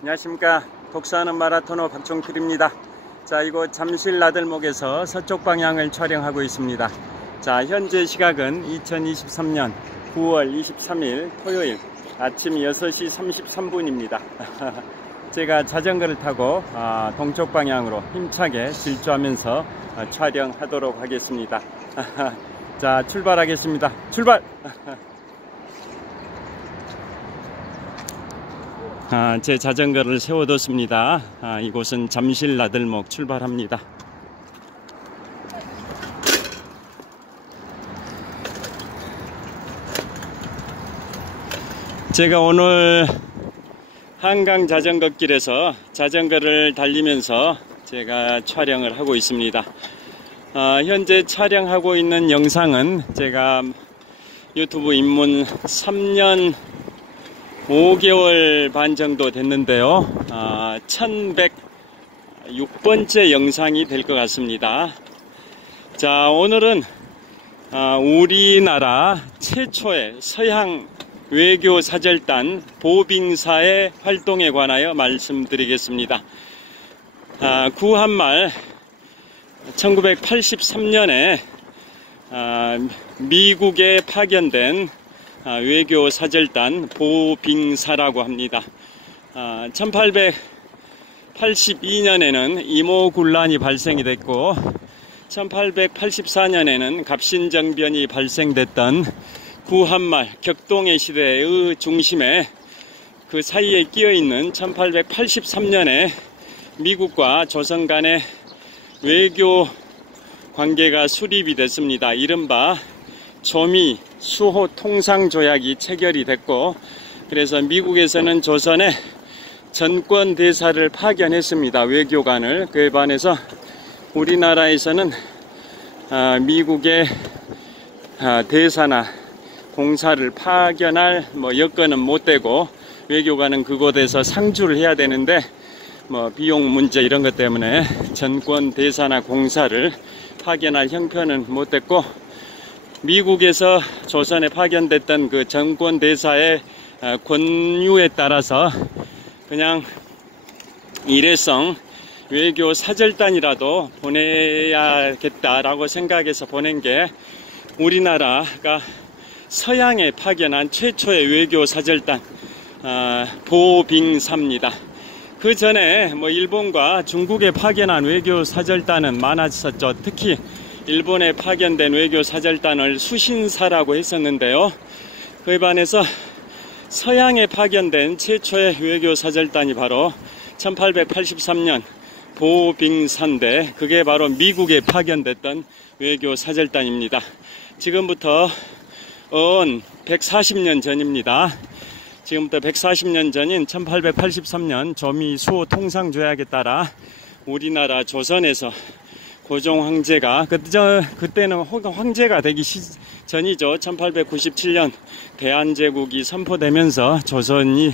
안녕하십니까. 독서하는 마라토너 박종필입니다. 자, 이곳 잠실 나들목에서 서쪽 방향을 촬영하고 있습니다. 자, 현재 시각은 2023년 9월 23일 토요일 아침 6시 33분입니다. 제가 자전거를 타고 동쪽 방향으로 힘차게 질주하면서 촬영하도록 하겠습니다. 자, 출발하겠습니다. 출발! 제 자전거를 세워뒀습니다. 이곳은 잠실 나들목 출발합니다. 제가 오늘 한강 자전거길에서 자전거를 달리면서 제가 촬영을 하고 있습니다. 현재 촬영하고 있는 영상은 제가 유튜브 입문 3년 5개월 반 정도 됐는데요. 1106번째 영상이 될 것 같습니다. 자, 오늘은 우리나라 최초의 서양 외교 사절단 보빙사의 활동에 관하여 말씀드리겠습니다. 구한말 1983년에 미국에 파견된 외교 사절단 보빙사라고 합니다. 1882년에는 이모군란이 발생이 됐고 1884년에는 갑신정변이 발생됐던 구한말 격동의 시대의 중심에 그 사이에 끼어있는 1883년에 미국과 조선 간의 외교 관계가 수립이 됐습니다. 이른바 조미 수호 통상 조약이 체결이 됐고, 그래서 미국에서는 조선에 전권 대사를 파견했습니다. 외교관을. 그에 반해서 우리나라에서는 미국의 대사나 공사를 파견할 여건은 못 되고, 외교관은 그곳에서 상주를 해야 되는데 비용 문제 이런 것 때문에 전권 대사나 공사를 파견할 형편은 못 됐고, 미국에서 조선에 파견됐던 그 전권 대사의 권유에 따라서 그냥 일회성 외교 사절단이라도 보내야겠다라고 생각해서 보낸 게 우리나라가 서양에 파견한 최초의 외교 사절단 보빙사입니다. 그 전에 일본과 중국에 파견한 외교 사절단은 많았었죠. 특히 일본에 파견된 외교 사절단을 수신사라고 했었는데요. 그에 반해서 서양에 파견된 최초의 외교 사절단이 바로 1883년 보빙사인데, 그게 바로 미국에 파견됐던 외교 사절단입니다. 지금부터 140년 전입니다. 지금부터 140년 전인 1883년 조미 수호 통상 조약에 따라 우리나라 조선에서 고종 황제가, 그때는 황제가 되기 전이죠. 1897년 대한제국이 선포되면서 조선이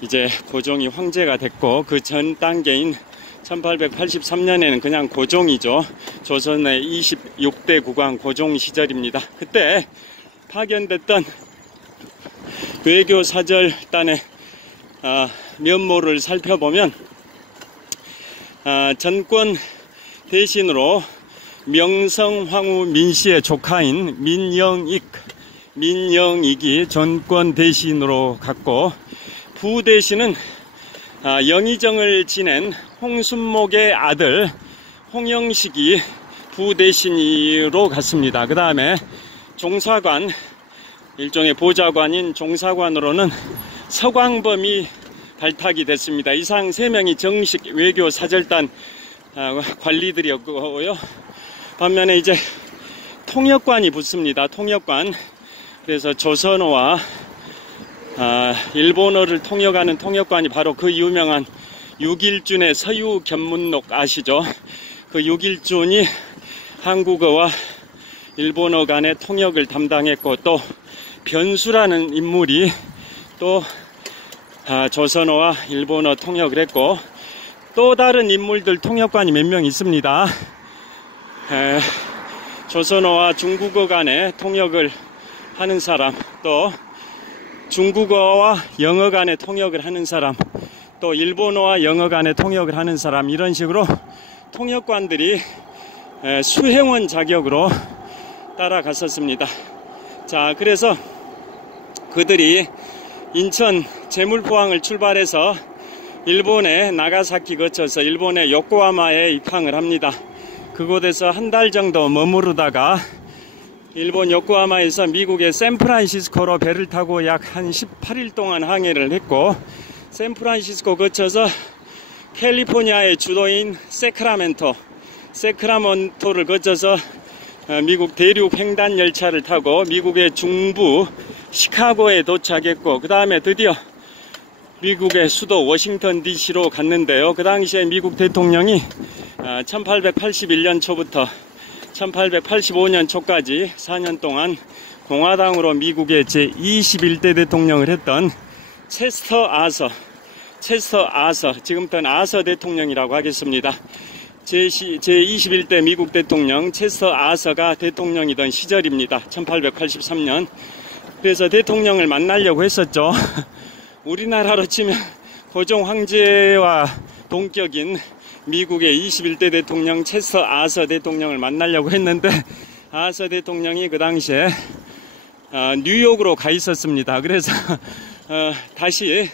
이제 고종이 황제가 됐고, 그 전 단계인 1883년에는 그냥 고종이죠. 조선의 26대 국왕 고종 시절입니다. 그때 파견됐던 외교 사절단의 면모를 살펴보면 전권 대신으로 명성황후 민씨의 조카인 민영익이 전권 대신으로 갔고, 부대신은 영의정을 지낸 홍순목의 아들 홍영식이 부대신으로 갔습니다. 그 다음에 종사관, 일종의 보좌관인 종사관으로는 서광범이 발탁이 됐습니다. 이상 3명이 정식 외교 사절단 관리들이었고요. 반면에 이제 통역관이 붙습니다. 통역관. 그래서 조선어와 일본어를 통역하는 통역관이 바로 그 유명한 육일준의 서유견문록 아시죠? 그 육일준이 한국어와 일본어 간의 통역을 담당했고, 또 변수라는 인물이 또 조선어와 일본어 통역을 했고, 또 다른 인물들 통역관이 몇 명 있습니다. 조선어와 중국어 간의 통역을 하는 사람, 또 중국어와 영어 간의 통역을 하는 사람, 또 일본어와 영어 간의 통역을 하는 사람, 이런 식으로 통역관들이 수행원 자격으로 따라갔었습니다. 자, 그래서 그들이 인천 제물포항을 출발해서 일본의 나가사키 거쳐서 일본의 요코하마에 입항을 합니다. 그곳에서 한 달 정도 머무르다가 일본 요코하마에서 미국의 샌프란시스코로 배를 타고 약 한 18일 동안 항해를 했고, 샌프란시스코 거쳐서 캘리포니아의 주도인 세크라멘토를 거쳐서 미국 대륙 횡단 열차를 타고 미국의 중부 시카고에 도착했고, 그 다음에 드디어 미국의 수도 워싱턴 DC로 갔는데요. 그 당시에 미국 대통령이 1881년 초부터 1885년 초까지 4년 동안 공화당으로 미국의 제21대 대통령을 했던 체스터 아서, 지금부터는 아서 대통령이라고 하겠습니다. 제21대 미국 대통령 체스터 아서가 대통령이던 시절입니다. 1883년. 그래서 대통령을 만나려고 했었죠. 우리나라로 치면 고종 황제와 동격인 미국의 21대 대통령 체스터 아서 대통령을 만나려고 했는데, 아서 대통령이 그 당시에 뉴욕으로 가 있었습니다. 그래서 다시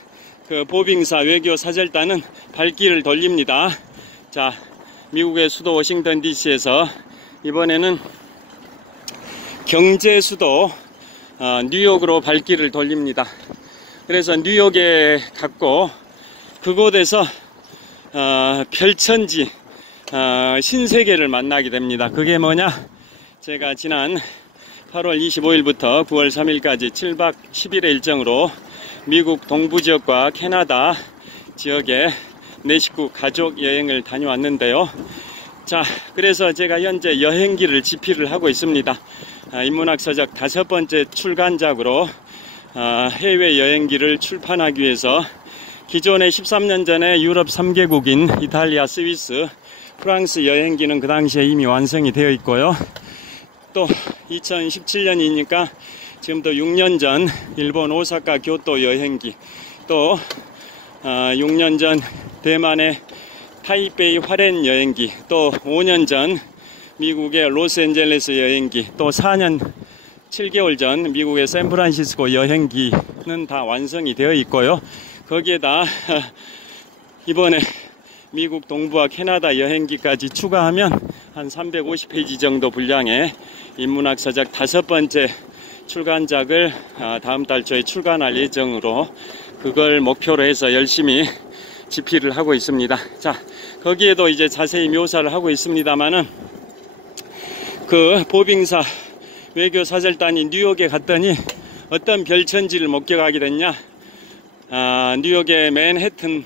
그 보빙사 외교 사절단은 발길을 돌립니다. 자, 미국의 수도 워싱턴 DC에서 이번에는 경제 수도 뉴욕으로 발길을 돌립니다. 그래서 뉴욕에 갔고, 그곳에서 별천지 신세계를 만나게 됩니다. 그게 뭐냐? 제가 지난 8월 25일부터 9월 3일까지 7박 10일의 일정으로 미국 동부지역과 캐나다 지역에 내 식구 가족 여행을 다녀왔는데요. 자, 그래서 제가 현재 여행기를 집필을 하고 있습니다. 인문학서적 5번째 출간작으로 해외여행기를 출판하기 위해서 기존의 13년 전에 유럽 3개국인 이탈리아, 스위스, 프랑스 여행기는 그 당시에 이미 완성이 되어 있고요. 또 2017년이니까 지금도 6년 전 일본 오사카 교토 여행기, 또 6년 전 대만의 타이베이 화롄 여행기, 또 5년 전 미국의 로스앤젤레스 여행기, 또 4년 7개월 전 미국의 샌프란시스코 여행기는 다 완성이 되어 있고요. 거기에다 이번에 미국 동부와 캐나다 여행기까지 추가하면 한 350페이지 정도 분량의 인문학서적 5번째 출간작을 다음 달 초에 출간할 예정으로, 그걸 목표로 해서 열심히 집필을 하고 있습니다. 자, 거기에도 이제 자세히 묘사를 하고 있습니다만은, 그 보빙사 외교 사절단이 뉴욕에 갔더니 어떤 별천지를 목격하게 됐냐? 뉴욕의 맨해튼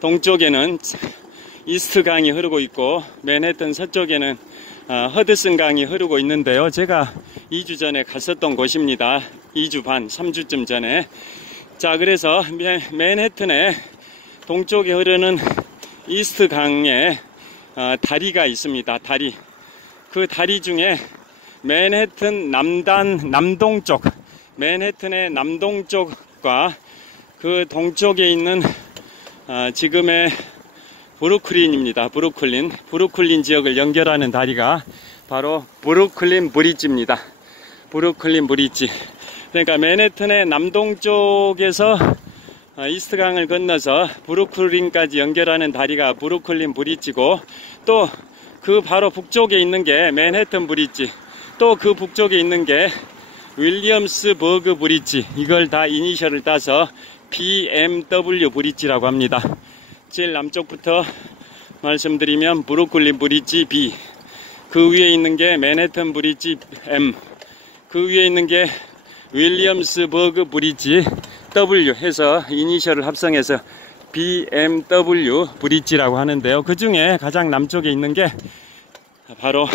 동쪽에는 이스트 강이 흐르고 있고, 맨해튼 서쪽에는 허드슨 강이 흐르고 있는데요. 제가 2주 전에 갔었던 곳입니다. 2주 반, 3주쯤 전에. 자, 그래서 맨해튼의 동쪽에 흐르는 이스트 강에 다리가 있습니다. 다리. 그 다리 중에 맨해튼 남동쪽, 맨해튼의 남동쪽과 그 동쪽에 있는 지금의 브루클린입니다. 브루클린 지역을 연결하는 다리가 바로 브루클린 브리지입니다. 브루클린 브리지. 그러니까 맨해튼의 남동쪽에서 이스트 강을 건너서 브루클린까지 연결하는 다리가 브루클린 브리지고, 또 그 바로 북쪽에 있는 게 맨해튼 브리지, 또 그 북쪽에 있는 게 윌리엄스버그 브리지, 이걸 다 이니셜을 따서 BMW 브리지라고 합니다. 제일 남쪽부터 말씀드리면 브루클린 브리지 B, 그 위에 있는 게 맨해튼 브리지 M, 그 위에 있는 게 윌리엄스버그 브리지 W 해서 이니셜을 합성해서 BMW 브리지라고 하는데요. 그 중에 가장 남쪽에 있는 게 바로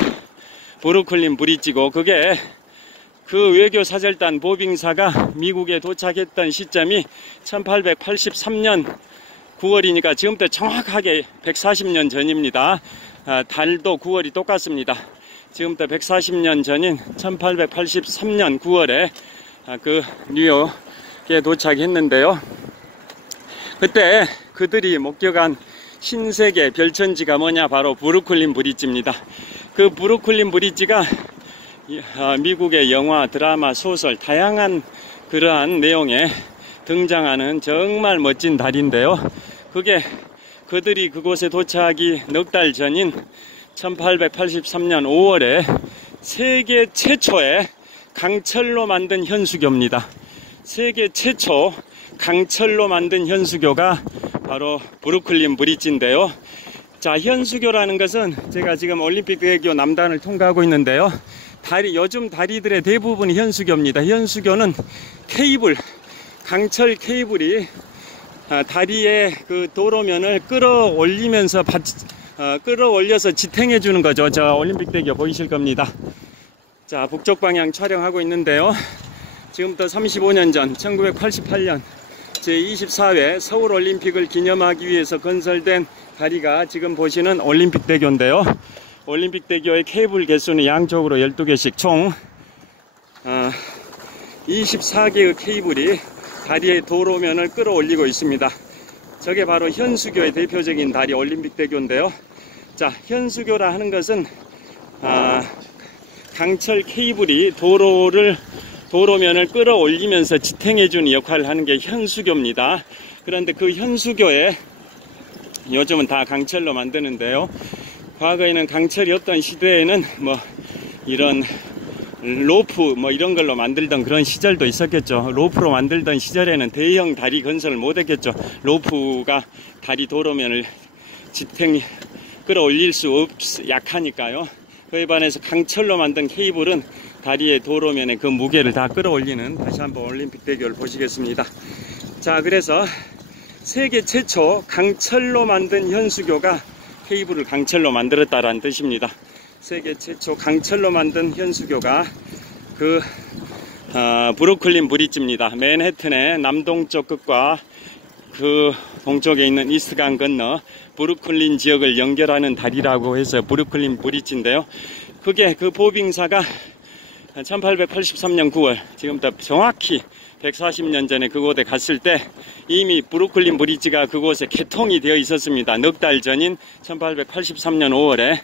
브루클린 브리지고, 그게 그 외교 사절단 보빙사가 미국에 도착했던 시점이 1883년 9월이니까 지금부터 정확하게 140년 전입니다. 달도 9월이 똑같습니다. 지금부터 140년 전인 1883년 9월에 그 뉴욕에 도착했는데요. 그때 그들이 목격한 신세계 별천지가 뭐냐, 바로 브루클린 브릿지입니다. 그 브루클린 브릿지가 미국의 영화, 드라마, 소설 다양한 그러한 내용에 등장하는 정말 멋진 다리인데요. 그들이 그곳에 도착하기 넉 달 전인 1883년 5월에 세계 최초의 강철로 만든 현수교입니다. 세계 최초 강철로 만든 현수교가 바로 브루클린 브릿지인데요. 자, 현수교라는 것은 제가 지금 올림픽대교 남단을 통과하고 있는데요. 요즘 다리들의 대부분이 현수교입니다. 현수교는 강철 케이블이 다리의 그 도로면을 끌어올려서 지탱해 주는 거죠. 저 올림픽대교 보이실 겁니다. 자, 북쪽 방향 촬영하고 있는데요. 지금부터 35년 전 1988년 제24회 서울올림픽을 기념하기 위해서 건설된 다리가 지금 보시는 올림픽대교인데요. 올림픽대교의 케이블 개수는 양쪽으로 12개씩 총 24개의 케이블이 다리의 도로면을 끌어올리고 있습니다. 저게 바로 현수교의 대표적인 다리 올림픽대교인데요. 자, 현수교라 하는 것은 강철 케이블이 도로면을 끌어올리면서 지탱해주는 역할을 하는 게 현수교입니다. 그런데 그 현수교에 요즘은 다 강철로 만드는데요. 과거에는 강철이 없던 시대에는 이런 로프 이런 걸로 만들던 그런 시절도 있었겠죠. 로프로 만들던 시절에는 대형 다리 건설을 못했겠죠. 로프가 다리 도로면을 끌어올릴 수 약하니까요. 그에 반해서 강철로 만든 케이블은 다리의 도로면에 그 무게를 다 끌어올리는, 다시 한번 올림픽대교를 보시겠습니다. 자, 그래서 세계 최초 강철로 만든 현수교가 케이블을 강철로 만들었다라는 뜻입니다. 세계 최초 강철로 만든 현수교가 브루클린 브릿지입니다. 맨해튼의 남동쪽 끝과 그 동쪽에 있는 이스트강 건너 브루클린 지역을 연결하는 다리라고 해서 브루클린 브릿지인데요. 그 보빙사가 1883년 9월, 지금부터 정확히 140년 전에 그곳에 갔을 때 이미 브루클린 브릿지가 그곳에 개통이 되어 있었습니다. 넉 달 전인 1883년 5월에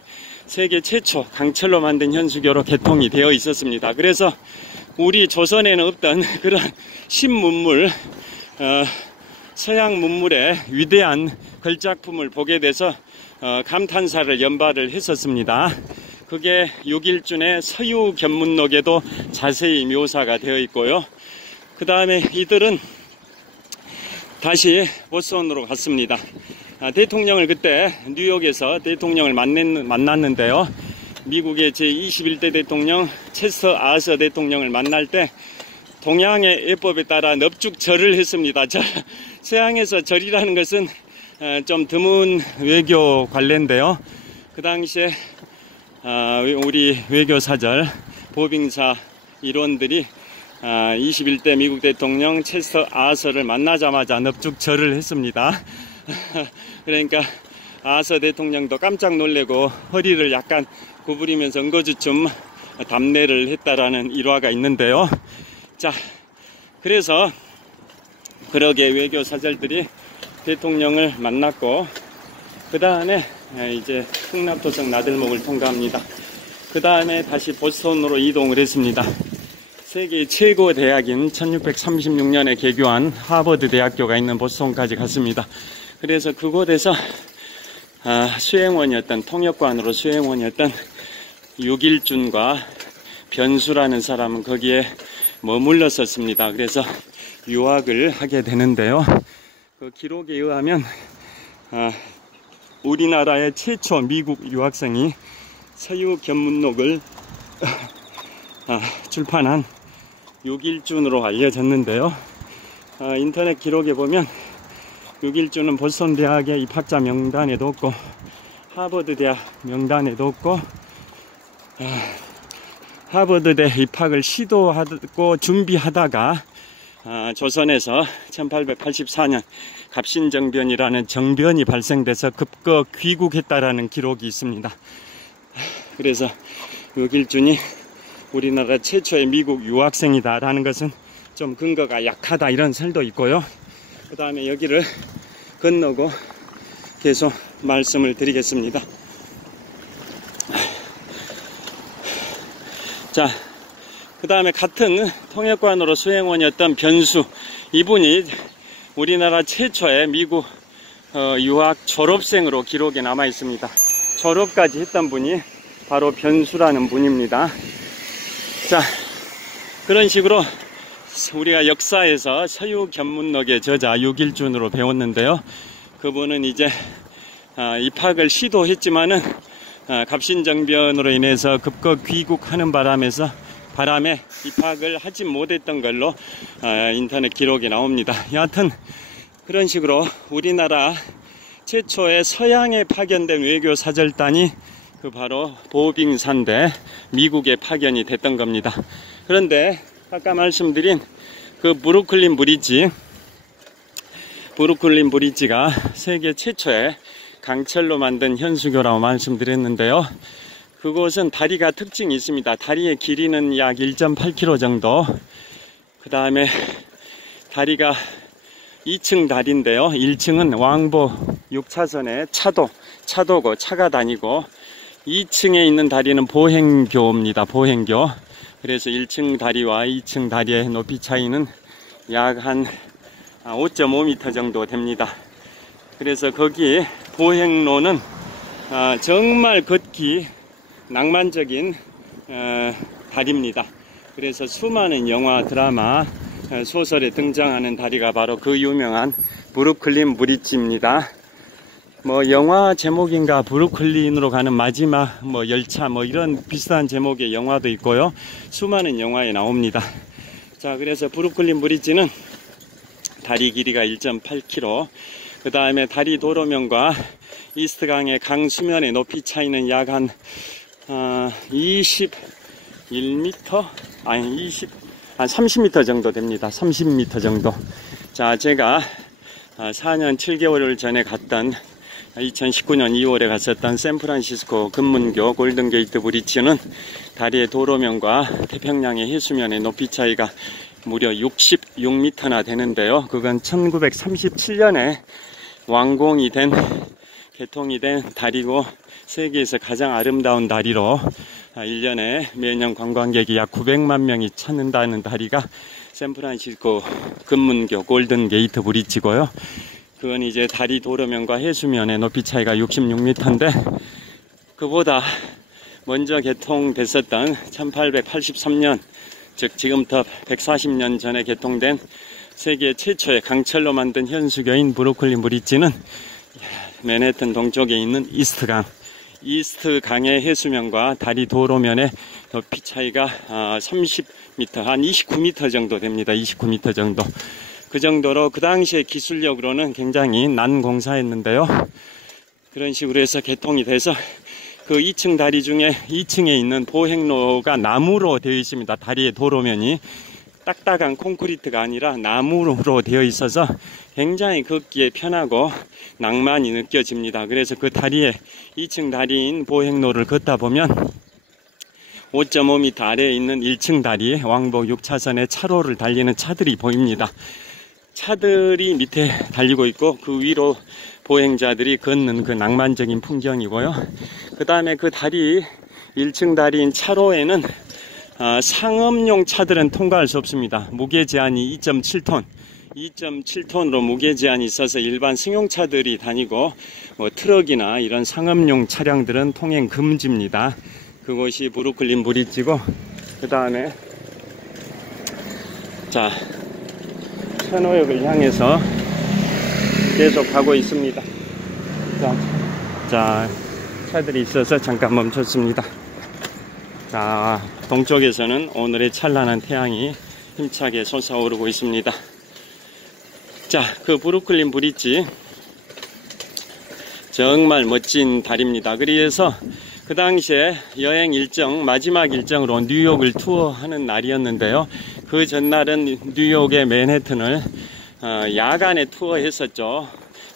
세계 최초 강철로 만든 현수교로 개통이 되어 있었습니다. 그래서 우리 조선에는 없던 그런 신문물, 서양 문물의 위대한 걸작품을 보게 돼서 감탄사를 연발을 했었습니다. 그게 육일준의 서유견문록에도 자세히 묘사가 되어 있고요. 그 다음에 이들은 다시 보스턴으로 갔습니다. 대통령을 그때 뉴욕에서 대통령을 만났는데요. 미국의 제21대 대통령 체스터 아서 대통령을 만날 때 동양의 예법에 따라 넙죽절을 했습니다. 서양에서 절이라는 것은 좀 드문 외교 관례인데요. 그 당시에 우리 외교사절 보빙사 일원들이 21대 미국 대통령 체스터 아서를 만나자마자 넙죽절을 했습니다. 그러니까 아서 대통령도 깜짝 놀래고 허리를 약간 구부리면서 응거주춤 답례를 했다라는 일화가 있는데요. 자, 그래서 그러게 외교사절들이 대통령을 만났고 그 다음에 이제 흥남도성 나들목을 통과합니다. 그 다음에 다시 보스턴으로 이동을 했습니다. 세계 최고 대학인 1636년에 개교한 하버드 대학교가 있는 보스턴까지 갔습니다. 그래서 그곳에서 통역관으로 수행원이었던 육일준과 변수라는 사람은 거기에 머물렀었습니다. 그래서 유학을 하게 되는데요. 그 기록에 의하면 우리나라의 최초 미국 유학생이 서유견문록을 출판한 육일준으로 알려졌는데요. 인터넷 기록에 보면 육일준은 보스턴 대학의 입학자 명단에도 없고 하버드 대학 명단에도 없고 하버드대 입학을 시도하고 준비하다가 조선에서 1884년 갑신정변이라는 정변이 발생돼서 급거 귀국했다라는 기록이 있습니다. 그래서 육일준이 우리나라 최초의 미국 유학생이다라는 것은 좀 근거가 약하다 이런 설도 있고요. 그 다음에 여기를 건너고 계속 말씀을 드리겠습니다. 자, 그 다음에 같은 통역관으로 수행원이었던 변수, 이분이 우리나라 최초의 미국 유학 졸업생으로 기록에 남아 있습니다. 졸업까지 했던 분이 바로 변수라는 분입니다. 자, 그런 식으로 우리가 역사에서 서유견문록의 저자 유길준으로 배웠는데요. 그분은 이제 입학을 시도했지만은 갑신정변으로 인해서 급거 귀국하는 바람에 입학을 하지 못했던 걸로 인터넷 기록이 나옵니다. 여하튼 그런 식으로 우리나라 최초의 서양에 파견된 외교 사절단이 바로 보빙산대 미국에 파견이 됐던 겁니다. 그런데 아까 말씀드린 그 브루클린 브리지가 세계 최초의 강철로 만든 현수교라고 말씀드렸는데요. 그곳은 다리가 특징이 있습니다. 다리의 길이는 약 1.8km 정도. 그 다음에 다리가 2층 다리인데요. 1층은 왕복 6차선의 차도고 차가 다니고 2층에 있는 다리는 보행교입니다. 보행교. 그래서 1층 다리와 2층 다리의 높이 차이는 약 한 5.5m 정도 됩니다. 그래서 거기 보행로는 정말 걷기 낭만적인 다리입니다. 그래서 수많은 영화, 드라마, 소설에 등장하는 다리가 바로 그 유명한 브루클린 브리지입니다. 뭐 영화 제목인가 브루클린으로 가는 마지막 열차 이런 비슷한 제목의 영화도 있고요. 수많은 영화에 나옵니다. 자, 그래서 브루클린 브리지는 다리 길이가 1.8km, 그 다음에 다리 도로면과 이스트강의 강 수면의 높이 차이는 약 한 21m? 아니 한 30m 정도 됩니다. 30m 정도. 자, 제가 4년 7개월 전에 갔던 2019년 2월에 갔었던 샌프란시스코 금문교 골든게이트 브리지는 다리의 도로면과 태평양의 해수면의 높이 차이가 무려 66m나 되는데요. 그건 1937년에 개통이 된 다리고 세계에서 가장 아름다운 다리로 1년에 매년 관광객이 약 900만 명이 찾는다는 다리가 샌프란시스코 금문교 골든게이트 브리지고요. 그건 이제 다리 도로면과 해수면의 높이 차이가 66m인데 그보다 먼저 개통됐었던 1883년, 즉 지금부터 140년 전에 개통된 세계 최초의 강철로 만든 현수교인 브루클린 브리지는 맨해튼 동쪽에 있는 이스트강의 해수면과 다리 도로면의 높이 차이가 30m, 한 29m 정도 됩니다. 29m 정도. 그 정도로 그 당시의 기술력으로는 굉장히 난 공사였는데요. 그런 식으로 해서 개통이 돼서 그 2층 다리 중에 2층에 있는 보행로가 나무로 되어 있습니다. 다리의 도로면이 딱딱한 콘크리트가 아니라 나무로 되어 있어서 굉장히 걷기에 편하고 낭만이 느껴집니다. 그래서 그 다리에 2층 다리인 보행로를 걷다 보면 5.5m 아래에 있는 1층 다리 왕복 6차선의 차로를 달리는 차들이 보입니다. 차들이 밑에 달리고 있고 그 위로 보행자들이 걷는 그 낭만적인 풍경이고요. 그 다음에 그 다리 1층 다리인 차로에는 상업용 차들은 통과할 수 없습니다. 무게 제한이 2.7톤으로 무게 제한이 있어서 일반 승용차들이 다니고 트럭이나 이런 상업용 차량들은 통행 금지입니다. 그곳이 브루클린 브리지고, 그 다음에 자, 천호역을 향해서 계속 가고 있습니다. 자, 차들이 있어서 잠깐 멈췄습니다. 자, 동쪽에서는 오늘의 찬란한 태양이 힘차게 솟아오르고 있습니다. 자, 그 브루클린 브리지 정말 멋진 다리입니다. 그래서 그 당시에 여행 일정, 마지막 일정으로 뉴욕을 투어하는 날이었는데요. 그 전날은 뉴욕의 맨해튼을 야간에 투어했었죠.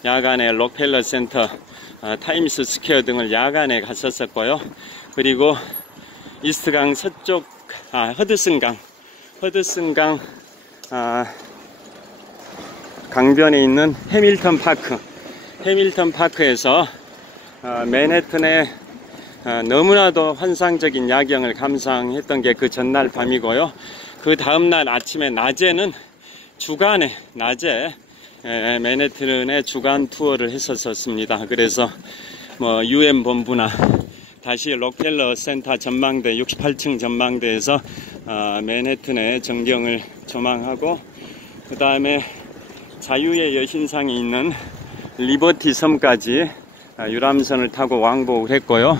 야간에 록펠러 센터, 타임스 스퀘어 등을 야간에 갔었었고요. 그리고 이스트강 서쪽, 허드슨강 강변에 있는 해밀턴 파크, 해밀턴 파크에서 맨해튼의 너무나도 환상적인 야경을 감상했던 게 그 전날 밤이고요. 그 다음날 아침에 낮에는 낮에 맨해튼의 주간 투어를 했었습니다. 그래서 뭐 UN 본부나 다시 록펠러 센터 전망대 68층 전망대에서 맨해튼의 전경을 조망하고, 그 다음에 자유의 여신상이 있는 리버티 섬까지 유람선을 타고 왕복을 했고요.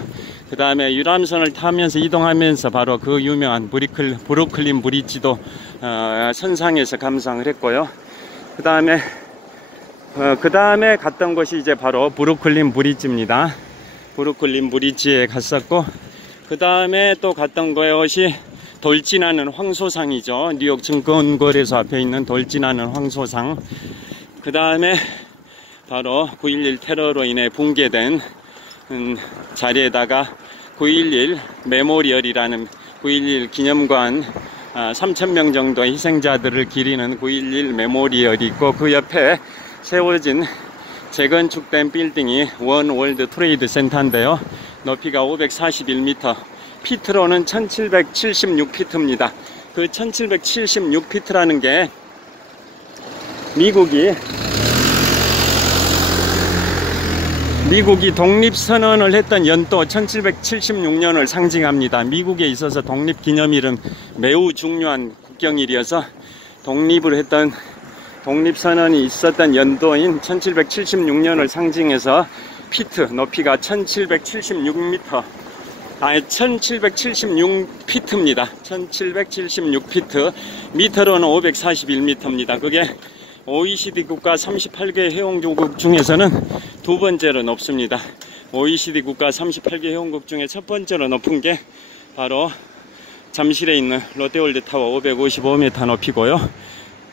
그 다음에 유람선을 타면서 이동하면서 바로 그 유명한 브루클린 브리지도 선상에서 감상을 했고요. 그 다음에 갔던 곳이 이제 바로 브루클린 브리지입니다. 브루클린 브리지에 갔었고, 그 다음에 또 갔던 곳이 돌진하는 황소상이죠. 뉴욕 증권거래소 앞에 있는 돌진하는 황소상. 그 다음에 바로 9.11 테러로 인해 붕괴된 자리에다가 9.11 메모리얼이라는 9.11 기념관 3,000명 정도의 희생자들을 기리는 9.11 메모리얼이 있고, 그 옆에 세워진 재건축된 빌딩이 원 월드 트레이드 센터인데요. 높이가 541m, 피트로는 1776피트입니다. 그 1776피트라는 게 미국이 독립선언을 했던 연도 1776년을 상징합니다. 미국에 있어서 독립기념일은 매우 중요한 국경일이어서 독립을 했던 독립선언이 있었던 연도인 1776년을 상징해서 피트, 높이가 1776m, 1776피트입니다. 1776피트, 미터로는 541m입니다. 그게 OECD 국가 38개 회원국 중에서는 두 번째로 높습니다. OECD 국가 38개 회원국 중에 첫 번째로 높은 게 바로 잠실에 있는 롯데월드타워 555m 높이고요.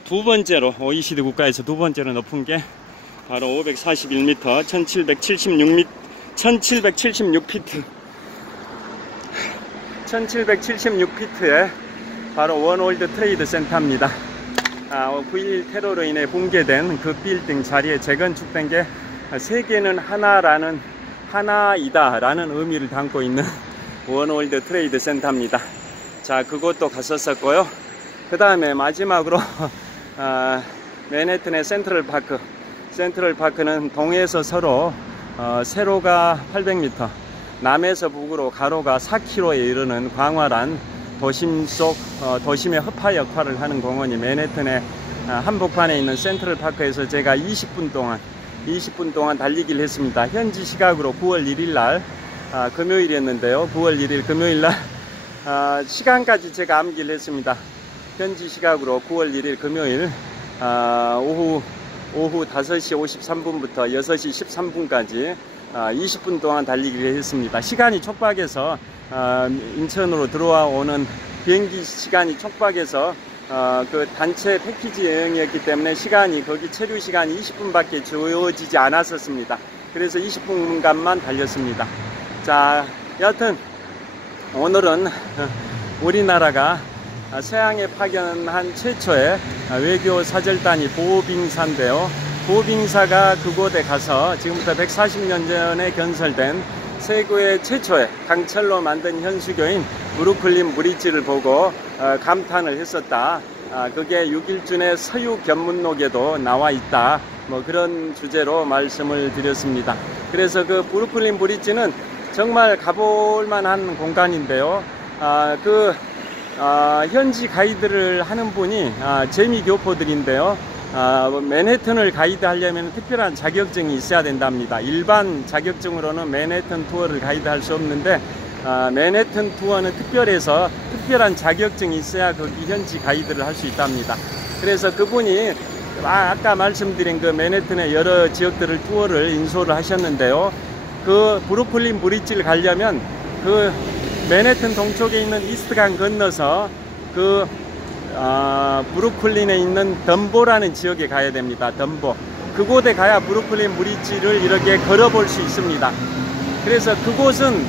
두 번째로, OECD 국가에서 두 번째로 높은 게 바로 541m, 1776피트. 1776피트에 바로 원월드 트레이드 센터입니다. 9.11 테러로 인해 붕괴된 그 빌딩 자리에 재건축된 게 세계는 하나이다 라는 의미를 담고 있는 원월드 트레이드 센터입니다. 자, 그것도 갔었었고요. 그 다음에 마지막으로 맨해튼의 센트럴파크는 동에서 서로 세로가 800m, 남에서 북으로 가로가 4km에 이르는 광활한 도심의 허파 역할을 하는 공원이 맨해튼의 한복판에 있는 센트럴파크에서 제가 20분 동안 달리기를 했습니다. 현지 시각으로 9월 1일 날 금요일이었는데요. 9월 1일 금요일 날 시간까지 제가 암기를 했습니다. 현지 시각으로 9월 1일 금요일 오후 5시 53분부터 6시 13분까지 20분 동안 달리기를 했습니다. 시간이 촉박해서 인천으로 들어와 오는 비행기 시간이 촉박해서 그 단체 패키지 여행이었기 때문에 거기 체류 시간이 20분밖에 주어지지 않았었습니다. 그래서 20분간만 달렸습니다. 자, 여하튼 오늘은 우리나라가 서양에 파견한 최초의 외교 사절단이 보빙사인데요. 보빙사가 그곳에 가서 지금부터 140년 전에 견설된 세계 최초의 강철로 만든 현수교인 브루클린 브리지를 보고 감탄을 했었다. 그게 6.1준의 서유 견문록에도 나와 있다. 뭐 그런 주제로 말씀을 드렸습니다. 그래서 그 브루클린 브리지는 정말 가볼 만한 공간인데요. 현지 가이드를 하는 분이 재미교포들인데요. 맨해튼을 가이드 하려면 특별한 자격증이 있어야 된답니다. 일반 자격증으로는 맨해튼 투어를 가이드할 수 없는데 맨해튼 투어는 특별한 자격증이 있어야 거기 현지 가이드를 할 수 있답니다. 그래서 그분이 아까 말씀드린 그 맨해튼의 여러 지역들을 투어를 인솔을 하셨는데요. 그 브루클린 브리지를 가려면 그 맨해튼 동쪽에 있는 이스트강 건너서 그 브루클린에 있는 덤보라는 지역에 가야 됩니다. 덤보. 그곳에 가야 브루클린 브리지를 이렇게 걸어볼 수 있습니다. 그래서 그곳은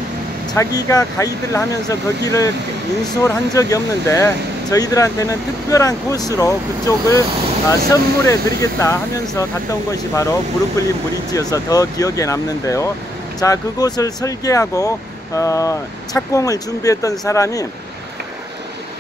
자기가 가이드를 하면서 거기를 인솔한 적이 없는데 저희들한테는 특별한 코스로 그쪽을 선물해 드리겠다 하면서 갔다 온 것이 바로 브루클린 브릿지여서 더 기억에 남는데요. 자, 그곳을 설계하고 착공을 준비했던 사람이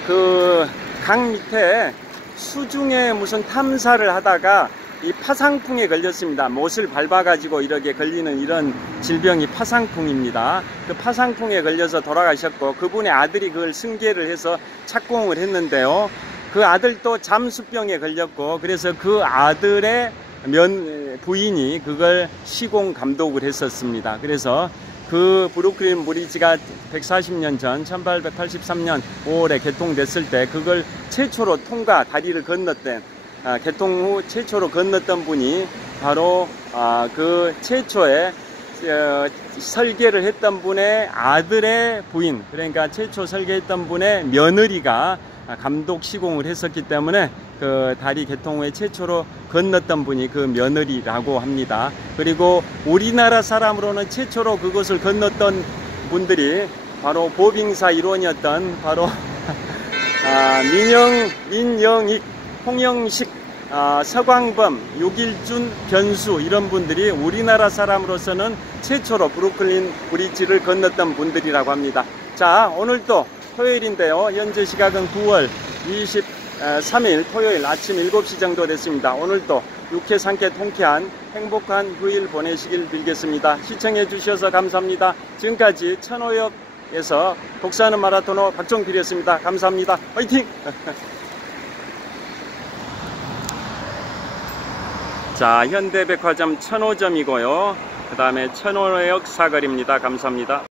그 강 밑에 수중에 무슨 탐사를 하다가 이 파상풍에 걸렸습니다. 못을 밟아가지고 이렇게 걸리는 이런 질병이 파상풍입니다. 그 파상풍에 걸려서 돌아가셨고, 그분의 아들이 그걸 승계를 해서 착공을 했는데요. 그 아들도 잠수병에 걸렸고, 그래서 그 아들의 부인이 그걸 시공 감독을 했었습니다. 그래서 그 브루클린 브리지가 140년 전 1883년 5월에 개통됐을 때 그걸 최초로 다리를 건넜던, 개통 후 최초로 건넜던 분이 바로 그 최초의 설계를 했던 분의 아들의 부인, 그러니까 최초 설계했던 분의 며느리가 감독 시공을 했었기 때문에 그 다리 개통 후에 최초로 건넜던 분이 그 며느리라고 합니다. 그리고 우리나라 사람으로는 최초로 그것을 건넜던 분들이 바로 보빙사 일원이었던 바로 민영익, 홍영식, 서광범, 육일준, 변수, 이런 분들이 우리나라 사람으로서는 최초로 브루클린 브릿지를 건넜던 분들이라고 합니다. 자, 오늘도 토요일인데요. 현재 시각은 9월 23일 토요일 아침 7시 정도 됐습니다. 오늘도 유쾌 상쾌 통쾌한 행복한 휴일 보내시길 빌겠습니다. 시청해 주셔서 감사합니다. 지금까지 천호역에서 독서하는 마라토너 박종필이었습니다. 감사합니다. 화이팅! 자, 현대백화점 천호점이고요. 그 다음에 천호역 사거리입니다. 감사합니다.